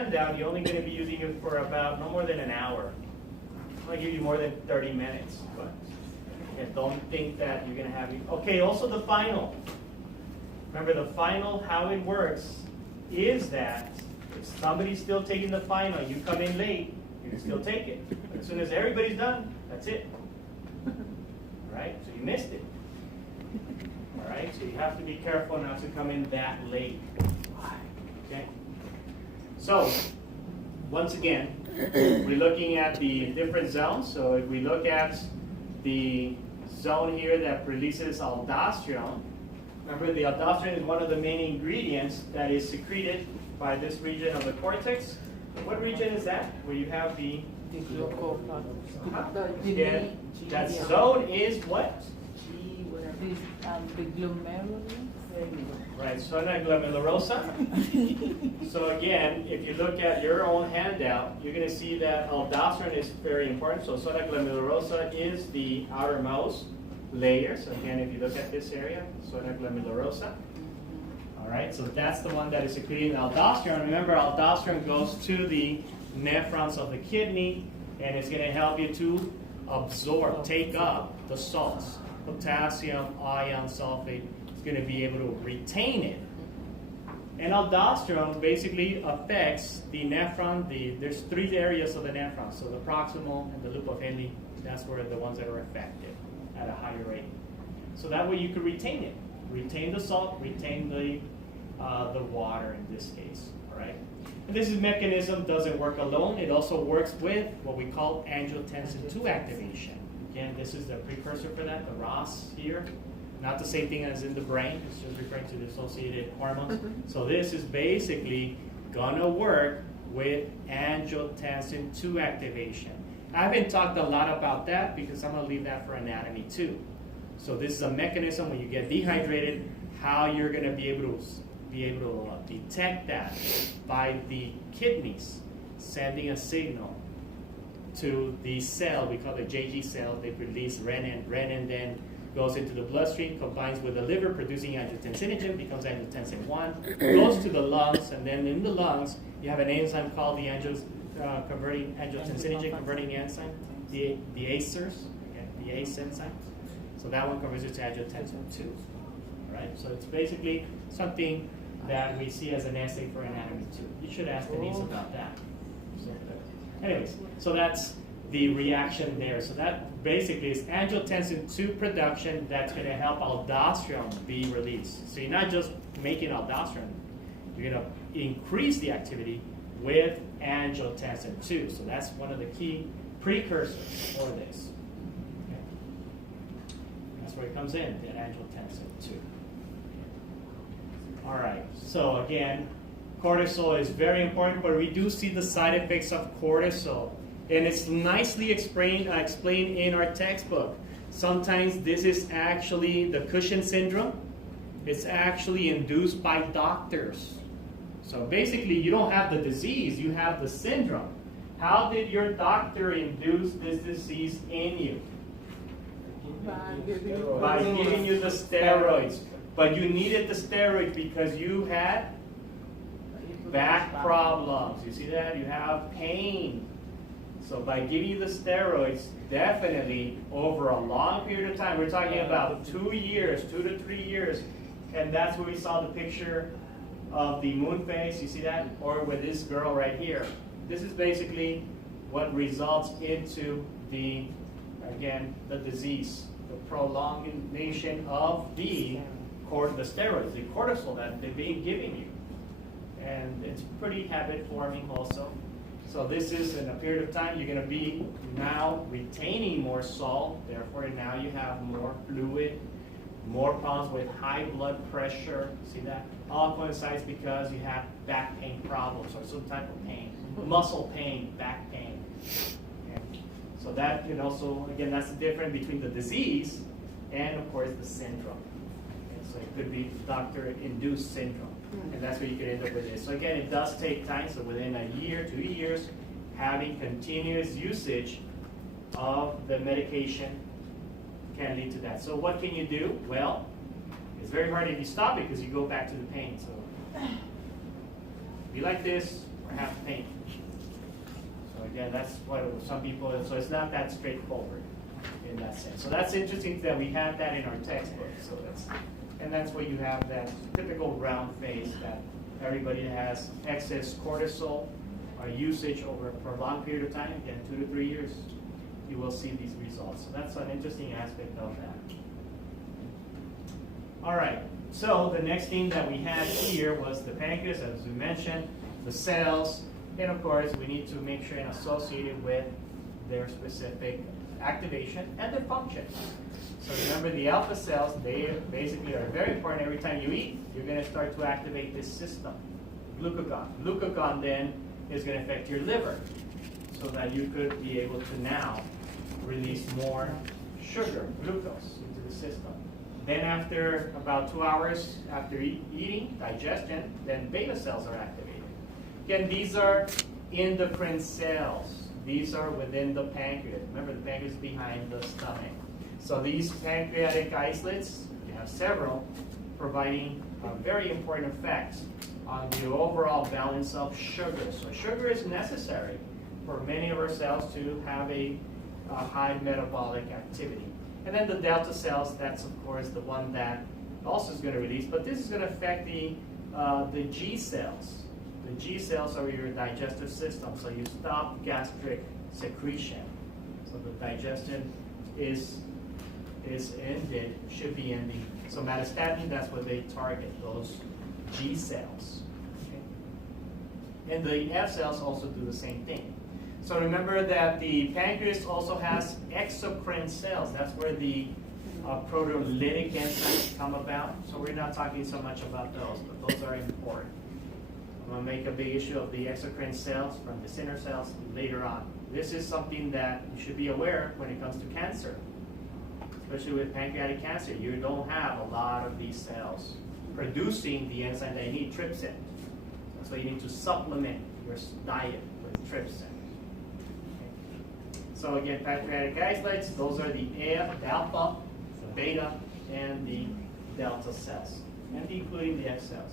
handout, you're only going to be using it for about no more than an hour. I'm going to give you more than 30 minutes, but again, don't think that you're going to have. Okay, also the final. Remember the final, how it works is that if somebody's still taking the final, you come in late, you can still take it. But as soon as everybody's done, that's it. All right, so you missed it. All right, so you have to be careful not to come in that late. Okay. So, once again, we're looking at the different zones. So if we look at the zone here that releases aldosterone, remember the aldosterone is one of the main ingredients that is secreted by this region of the cortex. What region is that? Where you have the again, that zone is what? The glomerulus. Right, zona glomerulosa. So again, if you look at your own handout, you're going to see that aldosterone is very important. So zona glomerulosa is the outermost layer. So again, if you look at this area, zona glomerulosa. All right, so that's the one that is secreting aldosterone. Remember, aldosterone goes to the nephrons of the kidney, and it's going to help you to absorb, take up the salts, potassium, ion, sulfate. It's going to be able to retain it. And aldosterone basically affects the nephron. There's three areas of the nephron. So the proximal and the loop of Henle, that's where the ones that are affected at a higher rate. So that way you could retain it. Retain the salt, retain the water in this case. All right. And this mechanism doesn't work alone. It also works with what we call angiotensin II activation. Again, this is the precursor for that, the ROS here. Not the same thing as in the brain. It's just referring to the associated hormones. So this is basically going to work with angiotensin II activation. I haven't talked a lot about that because I'm going to leave that for anatomy too. So this is a mechanism when you get dehydrated, how you're going to be able to detect that by the kidneys sending a signal to the cell. We call it JG cell. They release renin. Renin then goes into the bloodstream, combines with the liver, producing angiotensinogen, becomes angiotensin 1, goes to the lungs, and then in the lungs, you have an enzyme called the angiotensinogen converting enzyme, the ACERS, the ACE enzyme. So that one converts it to angiotensin 2. All right? So it's basically something that we see as an assay for anatomy 2. You should ask Denise about that. So, anyways, so that's the reaction there. So that basically is angiotensin 2 production that's going to help aldosterone be released. So you're not just making aldosterone, you're going to increase the activity with angiotensin 2. So that's one of the key precursors for this. Okay. That's where it comes in, that angiotensin 2. All right, so again, cortisol is very important, but we do see the side effects of cortisol. And it's nicely explained in our textbook. Sometimes this is actually the Cushing syndrome. It's actually induced by doctors. So basically, you don't have the disease, you have the syndrome. How did your doctor induce this disease in you? By giving you the steroids. But you needed the steroids because you had back problems. You see that? You have pain. So by giving you the steroids, definitely over a long period of time, we're talking about 2 years, 2 to 3 years, and that's where we saw the picture of the moon phase, you see that? Or with this girl right here. This is basically what results into the, again, the disease, the prolongation of the steroids, the cortisol that they've been giving you. And it's pretty habit forming also. So this is in a period of time, you're going to be now retaining more salt. Therefore, now you have more fluid, more problems with high blood pressure. See that? All coincides because you have back pain problems or some type of pain, muscle pain, back pain. Okay. So that can also, again, that's the difference between the disease and, of course, the syndrome. Okay. So it could be doctor-induced syndrome. And that's where you could end up with this. So again, it does take time. So within a year, 2 years, having continuous usage of the medication can lead to that. So what can you do? Well, it's very hard if you stop it because you go back to the pain. So be like this, or have pain. So again, that's what some people, so it's not that straightforward in that sense. So that's interesting that we have that in our textbook. So that's where you have that typical round face that everybody that has excess cortisol or usage over a prolonged period of time, again, 2 to 3 years, you will see these results. So that's an interesting aspect of that. All right, so the next thing that we had here was the pancreas, as we mentioned, the cells, and of course we need to make sure and associate it with their specific activation and their function. So remember the alpha cells, they basically are very important. Every time you eat, you're going to start to activate this system, glucagon. Glucagon then is going to affect your liver so that you could be able to now release more sugar, glucose, into the system. Then after about 2 hours after eating, digestion, then beta cells are activated. Again, these are endocrine cells. These are within the pancreas. Remember, the pancreas is behind the stomach. So these pancreatic islets, you have several, providing very important effects on the overall balance of sugar. So sugar is necessary for many of our cells to have a high metabolic activity. And then the delta cells, that's of course the one that also is going to release, but this is going to affect the G cells. The G cells are your digestive system, so you stop gastric secretion. So the digestion is ended, should be ending. So metastatin, that's what they target, those G cells. Okay? And the F cells also do the same thing. So remember that the pancreas also has exocrine cells. That's where the proteolytic enzymes come about. So we're not talking so much about those, but those are important. I'm going to make a big issue of the exocrine cells from the sinner cells later on. This is something that you should be aware when it comes to cancer, especially with pancreatic cancer. You don't have a lot of these cells producing the enzyme that you need, trypsin. So you need to supplement your diet with trypsin. So again, pancreatic islets, those are the alpha, the beta, and the delta cells, and including the F cells.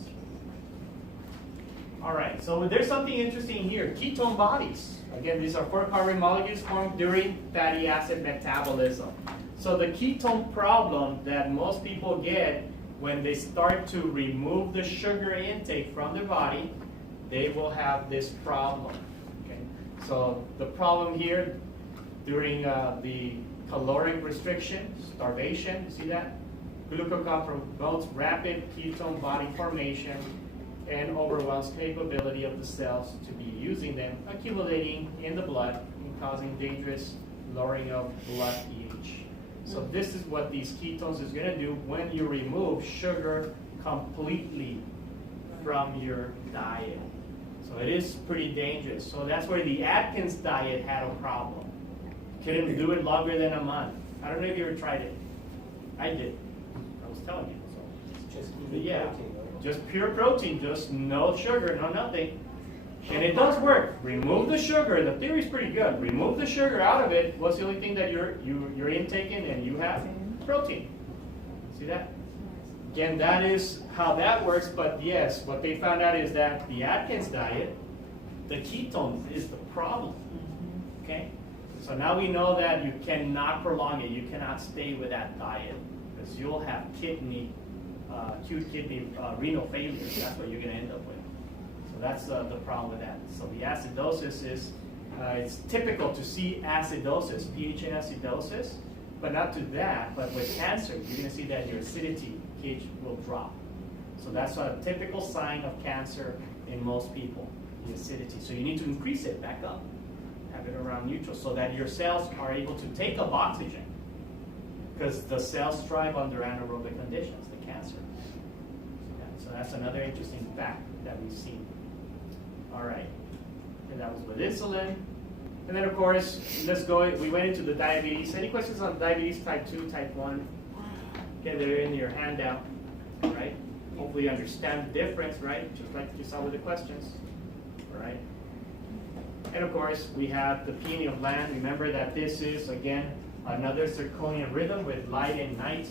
All right, so there's something interesting here. Ketone bodies. Again, these are 4 carbon molecules formed during fatty acid metabolism. So the ketone problem that most people get when they start to remove the sugar intake from their body, they will have this problem. Okay? So the problem here during the caloric restriction, starvation, you see that? Glucagon promotes rapid ketone body formation and overwhelms capability of the cells to be using them, accumulating in the blood and causing dangerous lowering of blood pH. So this is what these ketones is going to do when you remove sugar completely from your diet. So it is pretty dangerous. So that's where the Atkins diet had a problem. Couldn't do it longer than a month. I don't know if you ever tried it. I did. I was telling you. So. Just Yeah. protein, right? Just pure protein, just no sugar, no nothing. And it does work. Remove the sugar. The theory is pretty good. Remove the sugar out of it. What's the only thing that you're intaking, and you have protein. See that? Again, that is how that works. But yes, what they found out is that the Atkins diet, the ketones is the problem. Okay? So now we know that you cannot prolong it. You cannot stay with that diet because you'll have acute kidney renal failure. That's what you're going to end up with. So that's the problem with that. So the acidosis is, it's typical to see acidosis, pH and acidosis, but not to that, but with cancer, you're going to see that your acidity pH will drop. So that's a typical sign of cancer in most people, the acidity. So you need to increase it back up, have it around neutral, so that your cells are able to take up oxygen, because the cells thrive under anaerobic conditions, the cancer. So that's another interesting fact that we've seen. All right, and that was with insulin. And then of course, we went into the diabetes. Any questions on diabetes type 2, type 1? Okay, they're in your handout, right? Hopefully you understand the difference, right? Just like you saw with the questions, all right? And of course, we have the pineal gland. Remember that this is, again, another circadian rhythm with light and night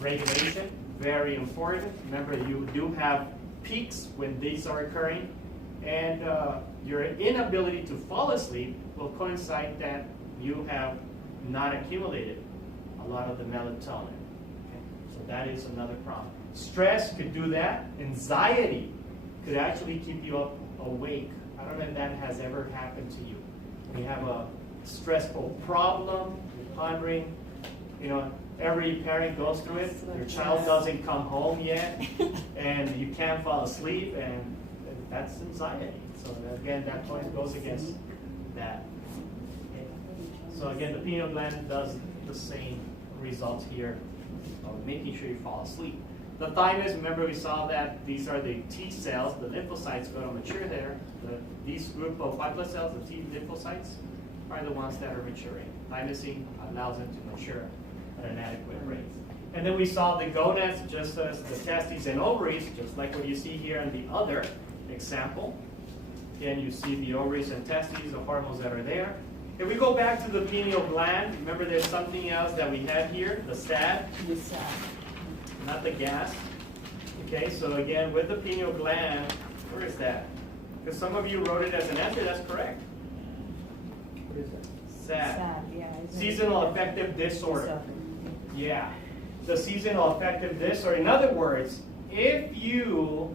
regulation. Very important. Remember, you do have peaks when these are occurring, and your inability to fall asleep will coincide that you have not accumulated a lot of the melatonin. Okay? So that is another problem. Stress could do that. Anxiety could actually keep you up awake. I don't know if that has ever happened to you. You have a stressful problem, you're pondering, you know, every parent goes through it. Your child doesn't come home yet, and you can't fall asleep, and that's anxiety. So again, that point goes against that. Okay. So again, the pineal gland does the same results here of making sure you fall asleep. The thymus, remember we saw that these are the T cells, the lymphocytes go to mature there. These group of white blood cells, the T lymphocytes, are the ones that are maturing. Thymusine allows them to mature at an adequate rate. And then we saw the gonads, just as the testes and ovaries, just like what you see here in the other example. Again, you see the ovaries and testes, the hormones that are there. If we go back to the pineal gland, remember there's something else that we have here, the SAD, The sad. not the gas. Okay, so again, with the pineal gland, where is that? Because some of you wrote it as an answer, that's correct. Where is that? SAD. Sad, yeah. Seasonal affective disorder. Yeah, the seasonal affective disorder. In other words, if you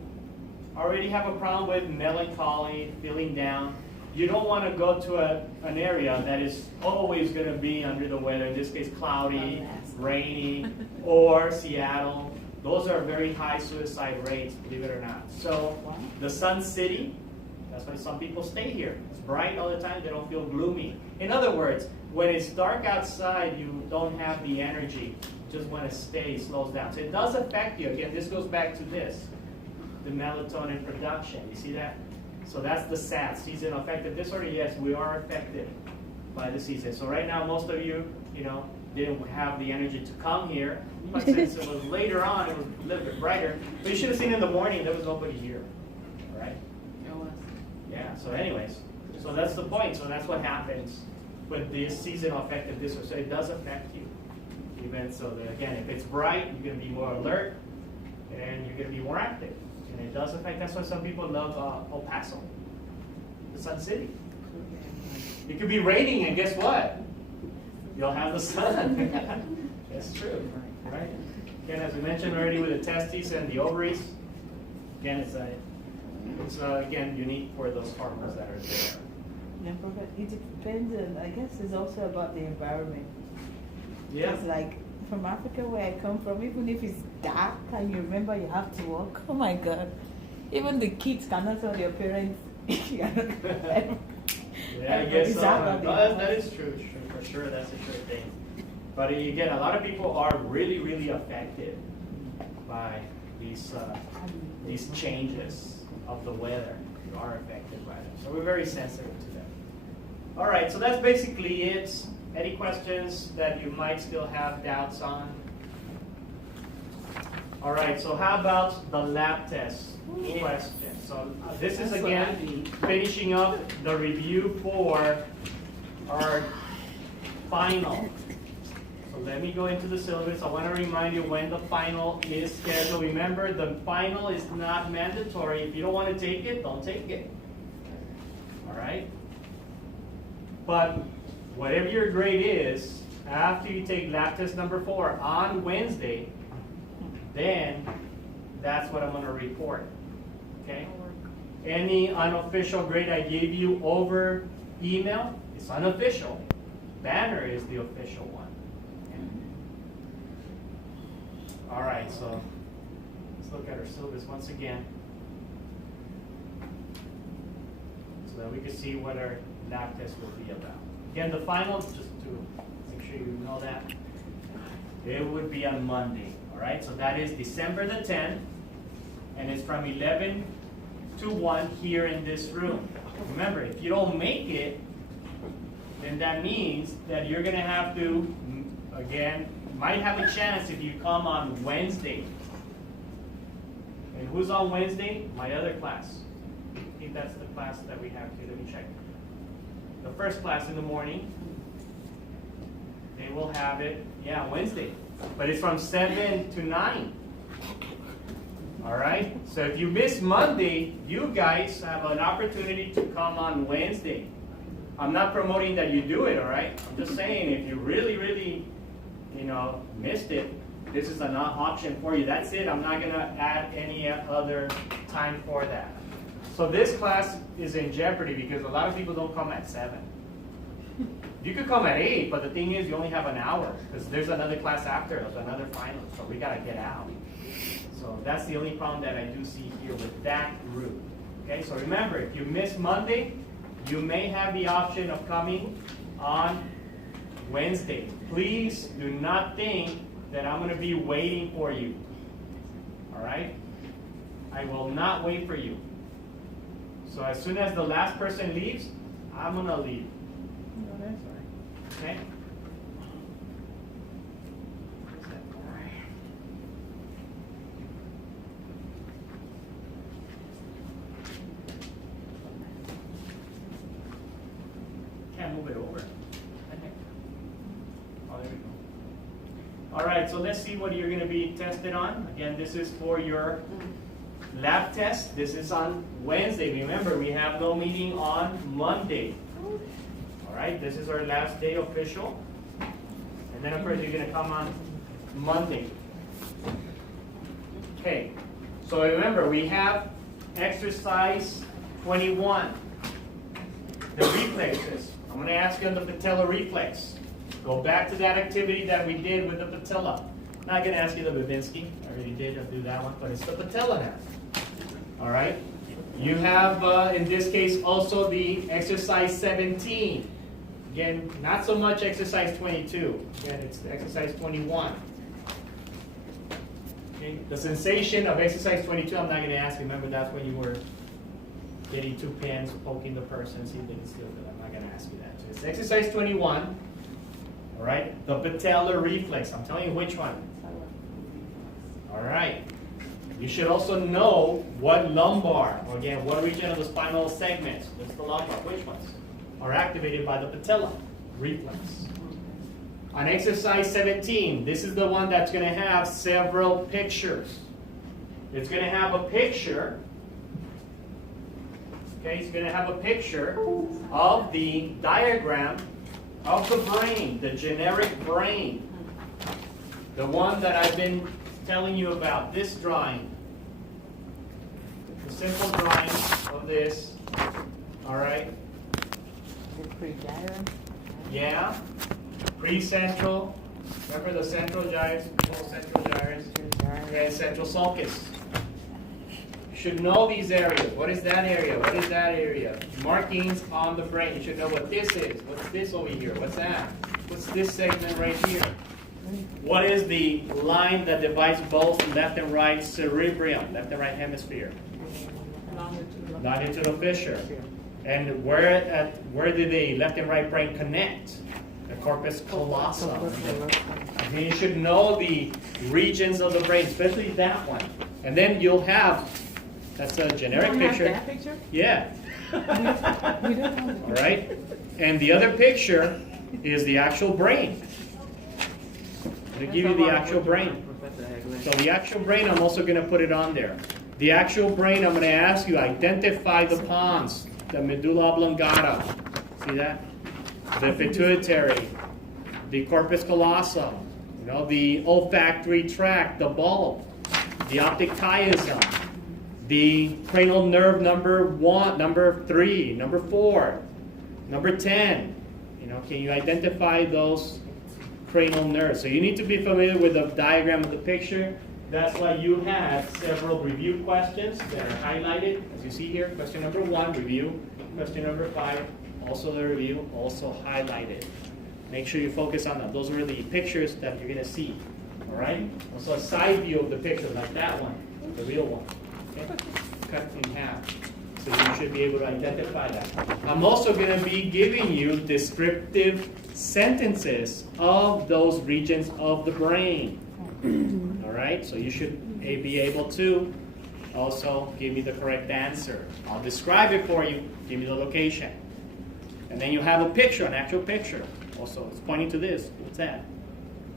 already have a problem with melancholy, feeling down, you don't want to go to an area that is always going to be under the weather, in this case cloudy, rainy, or Seattle. Those are very high suicide rates, believe it or not. So the Sun City, that's why some people stay here. It's bright all the time, they don't feel gloomy. In other words, when it's dark outside, you don't have the energy. You just want to stay, it slows down. So it does affect you. Again, this goes back to this, the melatonin production. You see that? So that's the SAD, seasonal affective disorder. Yes, we are affected by the season. So right now, most of you, didn't have the energy to come here. But since it was later on, it was a little bit brighter. But you should have seen in the morning, there was nobody here. All right? Yeah, so anyways, so that's the point. So that's what happens with this seasonal affective disorder. So it does affect you. Even so that, again, if it's bright, you're going to be more alert, and you're going to be more active. And it does affect, that's why some people love El Paso, the Sun City. It could be raining, and guess what? You'll have the sun. That's true, right? Again, as we mentioned already with the testes and the ovaries, again, it's again unique for those hormones that are there. Yeah, Prophet, it depends on, I guess it's also about the environment. Yeah. It's like from Africa where I come from, even if it's dark and you remember you have to walk, oh my God. Even the kids cannot tell their parents. Yeah, I guess so. No, that is true, for sure, that's a true thing. But again, a lot of people are really, really affected by these changes of the weather. You are affected by them. So we're very sensitive to them. All right, so that's basically it. Any questions that you might still have doubts on? All right, so how about the lab test question? So this is again finishing up the review for our final. So let me go into the syllabus. I want to remind you when the final is scheduled. Remember, the final is not mandatory. If you don't want to take it, don't take it. All right? But whatever your grade is, after you take lab test number 4 on Wednesday, then that's what I'm going to report. Okay? Any unofficial grade I gave you over email, it's unofficial. Banner is the official one. Okay? All right, so let's look at our syllabus once again, so that we can see what our lab test will be about. Again, the final, just to make sure you know that, it would be on Monday. All right, so that is December the 10th, and it's from 11 to 1 here in this room. Remember, if you don't make it, then that means that you're going to have to, again, might have a chance if you come on Wednesday. And who's on Wednesday? My other class. I think that's the class that we have here. Let me check. The first class in the morning, they will have it, Wednesday. But it's from 7 to 9. All right? So if you miss Monday, you guys have an opportunity to come on Wednesday. I'm not promoting that you do it, all right? I'm just saying if you really, really, missed it, this is an option for you. That's it. I'm not going to add any other time for that. So this class is in jeopardy because a lot of people don't come at 7. You could come at 8, but the thing is you only have an hour because there's another class after, there's another final, so we got to get out. So that's the only problem that I do see here with that group. Okay, so remember, if you miss Monday, you may have the option of coming on Wednesday. Please do not think that I'm going to be waiting for you. All right? I will not wait for you. So as soon as the last person leaves, I'm going to leave. Okay? Can't move it over. Oh, there we go. All right, so let's see what you're going to be tested on. Again, this is for your lab test. This is on Wednesday. Remember, we have no meeting on Monday. All right, this is our last day official. And then, of course, you're going to come on Monday. Okay, so remember, we have exercise 21, the reflexes. I'm going to ask you on the patella reflex. Go back to that activity that we did with the patella. I'm not going to ask you the Babinski. I already did do that one, but it's the patella now. All right? You have, in this case, also the exercise 17. Again, not so much exercise 22. Again, it's exercise 21. Okay? The sensation of exercise 22, I'm not going to ask you. Remember, that's when you were getting 2 pins, poking the person, see if they can still do it. I'm not going to ask you that. So it's exercise 21. All right? The patellar reflex. I'm telling you which one. All right. You should also know what lumbar, or again, what region of the spinal segments, that's the lumbar, which ones, are activated by the patella reflex. On exercise 17, this is the one that's going to have several pictures. It's going to have a picture. Okay, it's going to have a picture of the diagram of the brain, the generic brain. The one that I've been telling you about, this drawing. The simple drawing of this. All right? The pre-gyre. Yeah. Pre-central. Remember the central gyres, central gyres, and central sulcus. You should know these areas. What is that area? What is that area? Markings on the brain. You should know what this is. What's this over here? What's that? What's this segment right here? What is the line that divides both left and right cerebrium, left and right hemisphere? Longitudinal fissure. And where do the left and right brain connect? The corpus callosum. Okay, you should know the regions of the brain, especially that one. And then you'll have, that's a generic picture. That picture? Yeah. We don't have All right. And the other picture is the actual brain. To give you the actual brain. So the actual brain, I'm also going to put it on there. The actual brain, I'm going to ask you, identify the pons, the medulla oblongata. See that? The pituitary, the corpus callosum, the olfactory tract, the bulb, the optic chiasm, the cranial nerve number 1, number 3, number 4, number 10. Can you identify those cranial nerves? So you need to be familiar with the diagram of the picture. That's why you have several review questions that are highlighted. As you see here, question number 1, review. Question number 5, also the review, also highlighted. Make sure you focus on that. Those are the pictures that you're going to see. All right? Also a side view of the picture, like that one, the real one. Okay? Cut in half. So you should be able to identify that. I'm also going to be giving you descriptive sentences of those regions of the brain. All right? So you should be able to also give me the correct answer. I'll describe it for you. Give me the location. And then you have a picture, an actual picture. Also, it's pointing to this. What's that?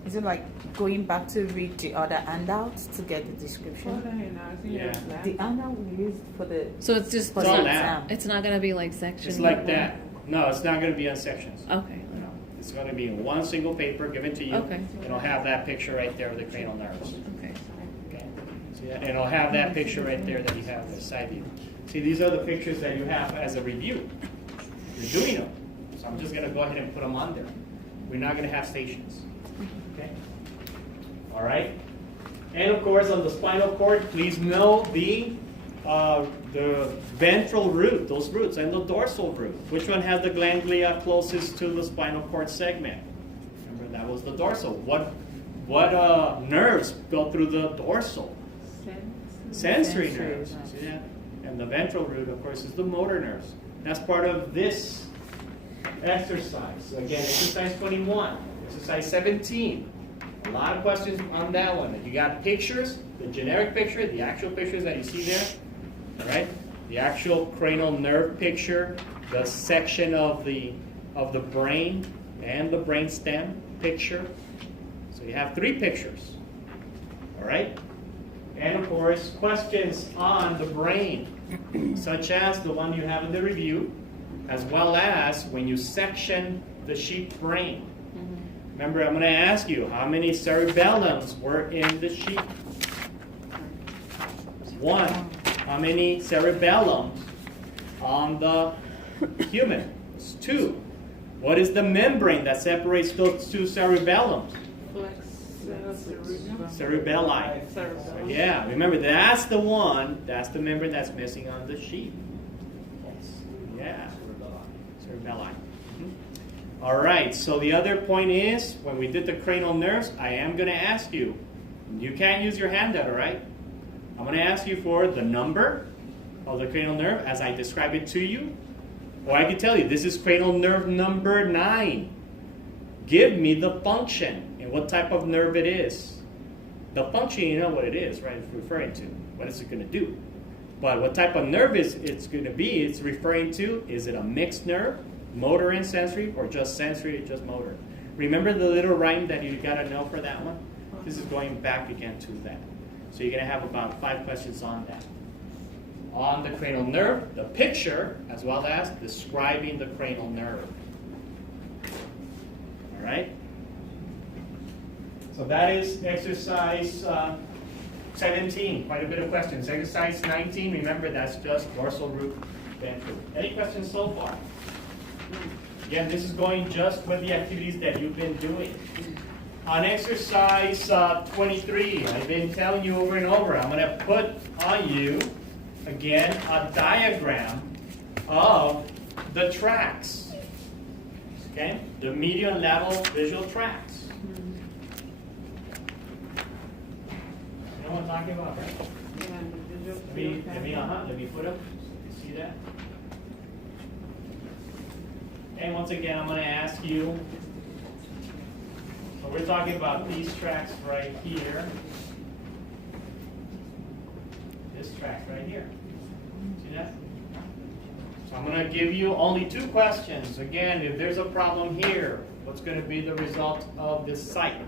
Is it like going back to read the other handouts to get the description? Yeah. The handout we used for the So it's just for It's all the that. exam. it's not gonna be like section. It's like that. No, it's not going to be on sections. Okay. No, it's going to be in one single paper given to you. Okay. It'll have that picture right there of the cranial nerves. Okay. Okay. See that? And it'll have that picture right there that you have beside you. See, these are the pictures that you have as a review. You're doing them. So I'm just going to go ahead and put them on there. We're not going to have stations. Okay? All right? And of course, on the spinal cord, please know the ventral root, those roots, and the dorsal root. Which one has the ganglia closest to the spinal cord segment? Remember, that was the dorsal. What nerves go through the dorsal? Sensory nerves. See that? And the ventral root, of course, is the motor nerves. That's part of this exercise. So again, exercise 21, exercise 17. A lot of questions on that one. You got pictures, the generic picture, the actual pictures that you see there. All right? The actual cranial nerve picture, the section of the brain and the brain stem picture. So you have 3 pictures. All right? And of course, questions on the brain, such as the one you have in the review, as well as when you section the sheep brain. Remember, I'm going to ask you, how many cerebellums were in the sheep? 1. How many cerebellums on the human? It's 2. What is the membrane that separates those 2 cerebellums? Cerebelli. Yeah, remember, that's the one, that's the membrane that's missing on the sheep. Yeah, cerebelli. All right, so the other point is, when we did the cranial nerves, I am going to ask you, you can't use your handout, all right? I'm going to ask you for the number of the cranial nerve as I describe it to you. Or I can tell you, this is cranial nerve number 9. Give me the function and what type of nerve it is. The function, you know what it is, right? It's referring to. What is it going to do? But what type of nerve it's going to be, it's referring to, is it a mixed nerve, motor and sensory, or just sensory and just motor? Remember the little rhyme that you got to know for that one? This is going back again to that. So you're going to have about 5 questions on that. On the cranial nerve, the picture, as well as describing the cranial nerve. All right? So that is exercise 17. Quite a bit of questions. Exercise 19, remember that's just dorsal root ventral. Any questions so far? Again, this is going just with the activities that you've been doing. On exercise 23, I've been telling you over and over, I'm going to put on you, again, a diagram of the tracts. Okay? The median level visual tracts. You know what I'm talking about, right? Let me put up. See that? And once again, I'm going to ask you, so we're talking about these tracks right here. This track right here. See that? So I'm going to give you only 2 questions. Again, if there's a problem here, what's going to be the result of this site?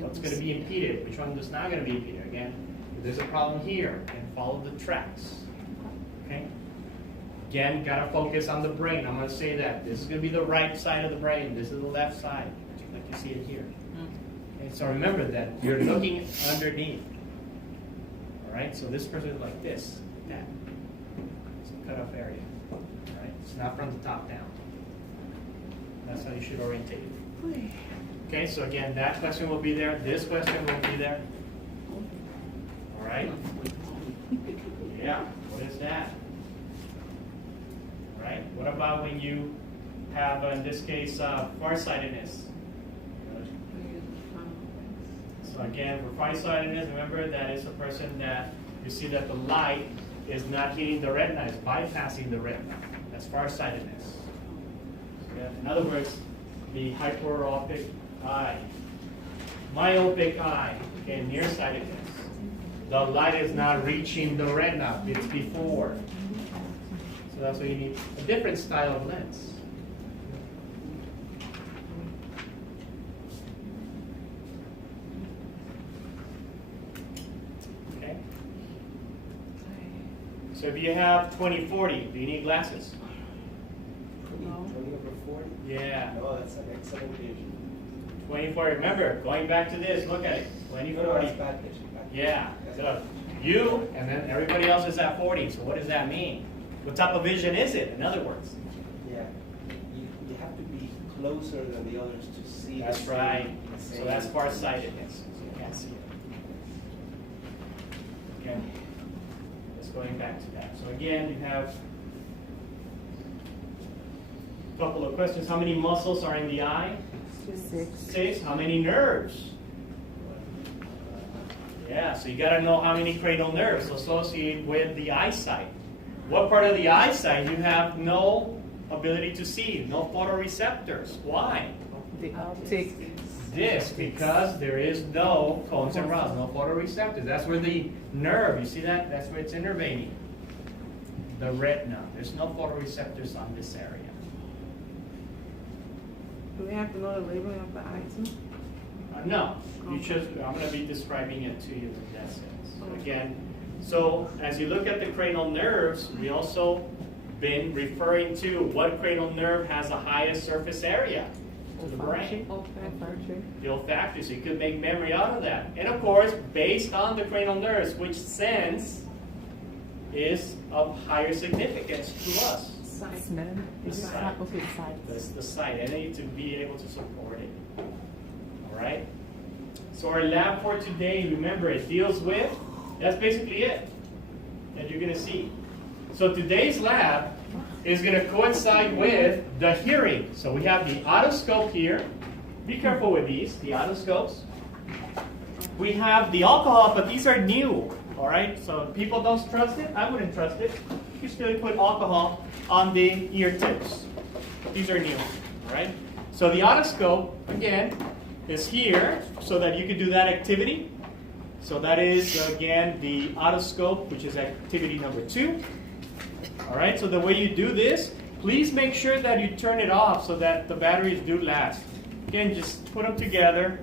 What's going to be impeded? Which one is not going to be impeded? Again, if there's a problem here, then follow the tracks. Okay? Again, got to focus on the brain. I'm going to say that. This is going to be the right side of the brain. This is the left side. Like you see it here. Okay, so remember that you're looking underneath. All right? So this person is like this. That. It's a cutoff area. All right? It's not from the top down. That's how you should orientate it. Okay, so again, that question will be there. This question will be there. All right? Yeah. What is that? All right? What about when you have, in this case, farsightedness? So again, for farsightedness, remember that is a person that you see that the light is not hitting the retina, it's bypassing the retina. That's farsightedness. Yeah. In other words, the hyperopic eye, myopic eye, and nearsightedness. The light is not reaching the retina, it's before. So that's why you need a different style of lens. So if you have 20/40, do you need glasses? 20/40? Yeah. No, that's an excellent vision. 20/40. Remember, going back to this, look at it. No, 20/40. that's bad vision. Bad vision. Yeah. So you and then everybody else is at 40. So what does that mean? What type of vision is it? In other words. Yeah. You have to be closer than the others to see. That's the right. same- So that's farsightedness. So you can't see it. Okay. Just going back to that. So again, you have a couple of questions. How many muscles are in the eye? 6. 6. How many nerves? Yeah, so you got to know how many cranial nerves associated with the eyesight. What part of the eyesight you have no ability to see, no photoreceptors? Why? The optic. This, because there is no cones and rods, no photoreceptors. That's where the nerve, you see that? That's where it's innervating. The retina. There's no photoreceptors on this area. Do we have to know the labeling of the eye too? No, you just, I'm going to be describing it to you in that sense. So again, so as you look at the cranial nerves, we also been referring to what cranial nerve has the highest surface area to the brain. Olfactory. The olfactory, so you could make memory out of that. And of course, based on the cranial nerves, which sense is of higher significance to us? Sight. Smell. The Is it sight. sight? Okay, sight. That's the sight. I need to be able to support it. All right? So our lab for today, remember, it deals with, that's basically it that you're going to see. So today's lab is going to coincide with the hearing. So we have the otoscope here. Be careful with these, the otoscopes. We have the alcohol, but these are new. All right? So if people don't trust it, I wouldn't trust it. You still put alcohol on the ear tips. These are new. All right? So the otoscope, again, is here so that you can do that activity. So that is, again, the otoscope, which is activity number 2. All right, so the way you do this, please make sure that you turn it off so that the batteries do last. Again, just put them together.